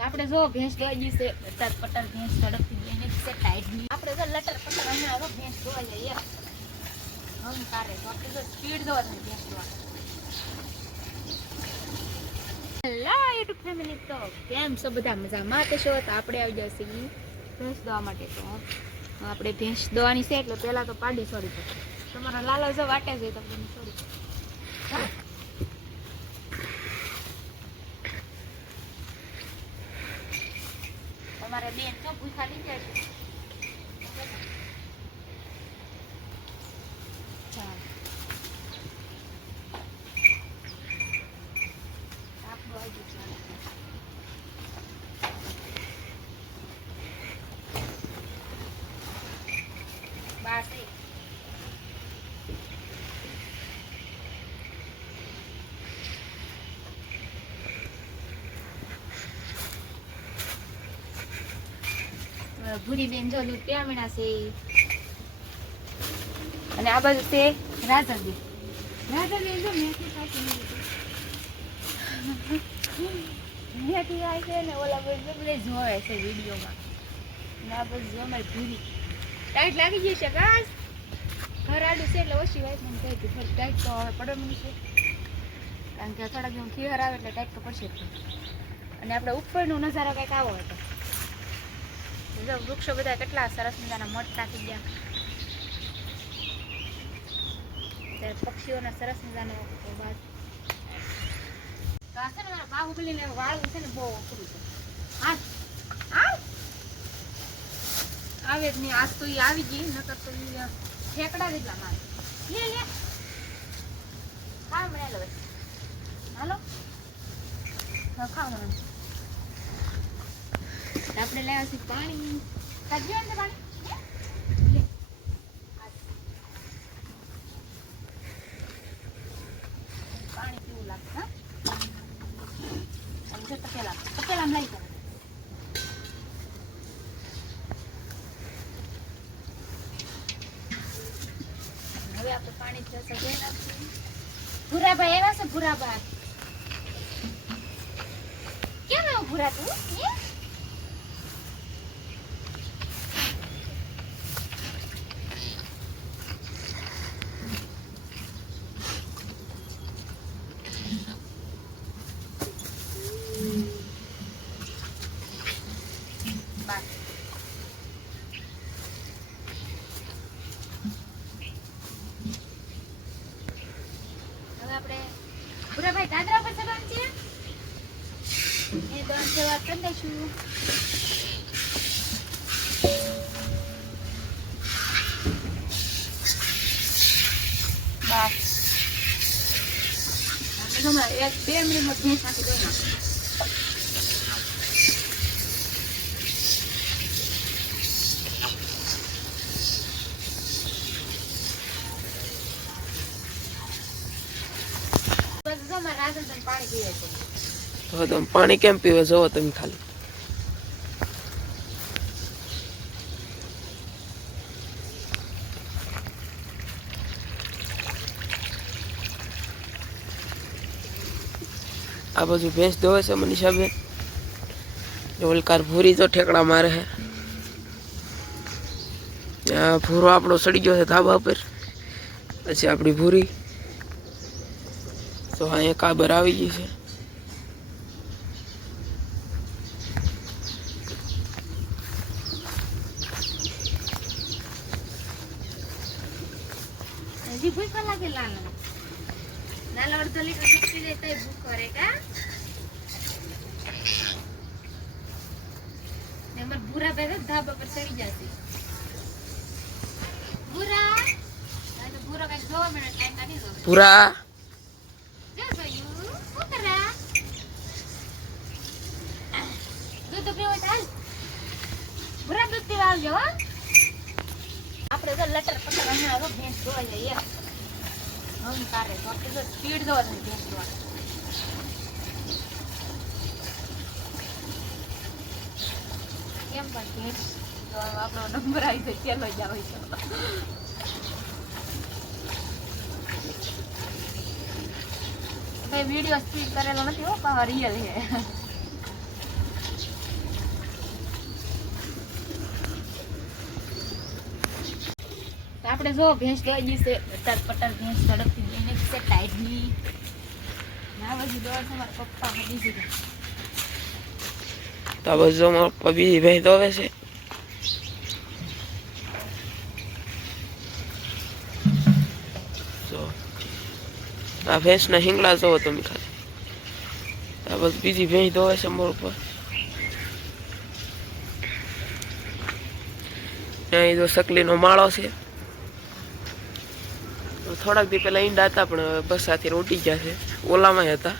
આપણે જો ભેંસ દોઈ છે પટાર પટાર ભેંસ ઝડપથી બેને છે ટાઈટ ની આપણે જો લટર પટાર હમણાં જો ભેંસ દોઈ જઈએ હમ કારે તો આપણે જો સ્પીડ દોવા છે ભેંસ દોવા હેલો યુટ્યુબ ફેમિલી તો કેમ છો બધા મજામાં તો છો તો આપણે આવી જશે ભેંસ દોવા માટે તો આપણે ભેંસ દોવાની છે એટલે પહેલા તો પાડી છોડી દો તમારા લાલો જો વાટે છે તો તમને છોડી તમારે બેન તો ભૂખા થઈ જાય છે ભૂરી બેન જો દૂધ પ્યામણા છે અને આ બાજુ છે રાજાબેન જો મેથી ખાતી મેથી ખાય છે ને ઓલા બધું બધે જોવે છે વિડીયોમાં અને આ બધું જો અમારી ભૂરી ટાઈટ લાગી જશે કાશ ઘર આડું છે એટલે ઓછી વાઈટ મને કહી હતી થોડી ટાઈટ તો હવે પડવાની છે કારણ કે થોડાક જેવું ખીહર આવે એટલે ટાઈટ તો પડશે અને આપણે ઉપરનો નજારો કંઈક આવો હતો જો વૃક્ષો બધા કેટલા સરસ મજાના મોટા થઈ ગયા પક્ષીઓના સરસ મજાનો અવાજ તો આ છે ને મારા બાહુબલીને વાળવું છે ને બહુ અઘરું છે આવે જ નહીં આજ તો એ આવી ગઈ નકર તો એ ઠેકડા જેટલા મારે લે ખા મને લો હાલો ખાવ મને આપણે લેવા છે પાણી કાઢજો ને પાણી પાણી પીવું લાગશે હા તપેલા લઈ જાવ હવે આપણે પાણી સજાઈ નાખીએ ભૂરાભાઈ આવ્યા છે ભૂરાભાઈ કેમ આવ્યો ભૂરા તું ભૂરાભાઈ દાદરા પર ચડવાનું છે એ દોન સેવા કરી દઈશું બસ આપણે એક 2 મિનિટમાં ભેંસ નાખી દો ના તો તમે પાણી કેમ પીવે જોવો તમે ખાલી આ બાજુ ભેંસ દોવે છે મનીષાબેન ઓલકાર ભૂરી તો ઠેકડા મારે છે ભૂરો આપણો સડી ગયો છે ધાબા પર પછી આપણી ભૂરી તો અહીંયા કાબર આવી ગઈ છે હજી ભૂખ લાગે લાલો અડધો લીટર દૂધ પી લે તો ભૂખ કરે કા ને મારા ભૂરા ભાઈ ધાબા પર ચડી જશે ભૂરા કઈ જોવા મળે ટાઈમ કાઢી દો પૂરા આપણે તો લટર પટર હમણાં ભેંસ ધોવા જઈએ હમ તારે તો આપણે તો સ્પીડ દોવા છે ભેંસ દોવા કેમ પણ ભેંસ આપણો નંબર આવી જાય ચાલો જાવ છે वीडियो स्पीड करेलो નથી હો પણ રિયલ છે આપણે જો ભેંસ દોઈ દીશે પટાર પટાર ભેંસ ઝડપથી દઈને છે ટાઈટની ના પછી દોડ તમારા પપ્પા મળી દીધું તો આ બસ જો મારા પપ્પા બીજી ભેંસ દોવે છે. જો આ ભેંસના હિંગલા જોવો તમે ખાલી. આ બસ બીજી ભેંસ દોવે છે મોર પર. અહીં જો સકલીનો માળો છે. થોડાક દી પહેલા ઈંડા હતા પણ બસ સાથે રોટી ગયા છે. ઓલામાં હતા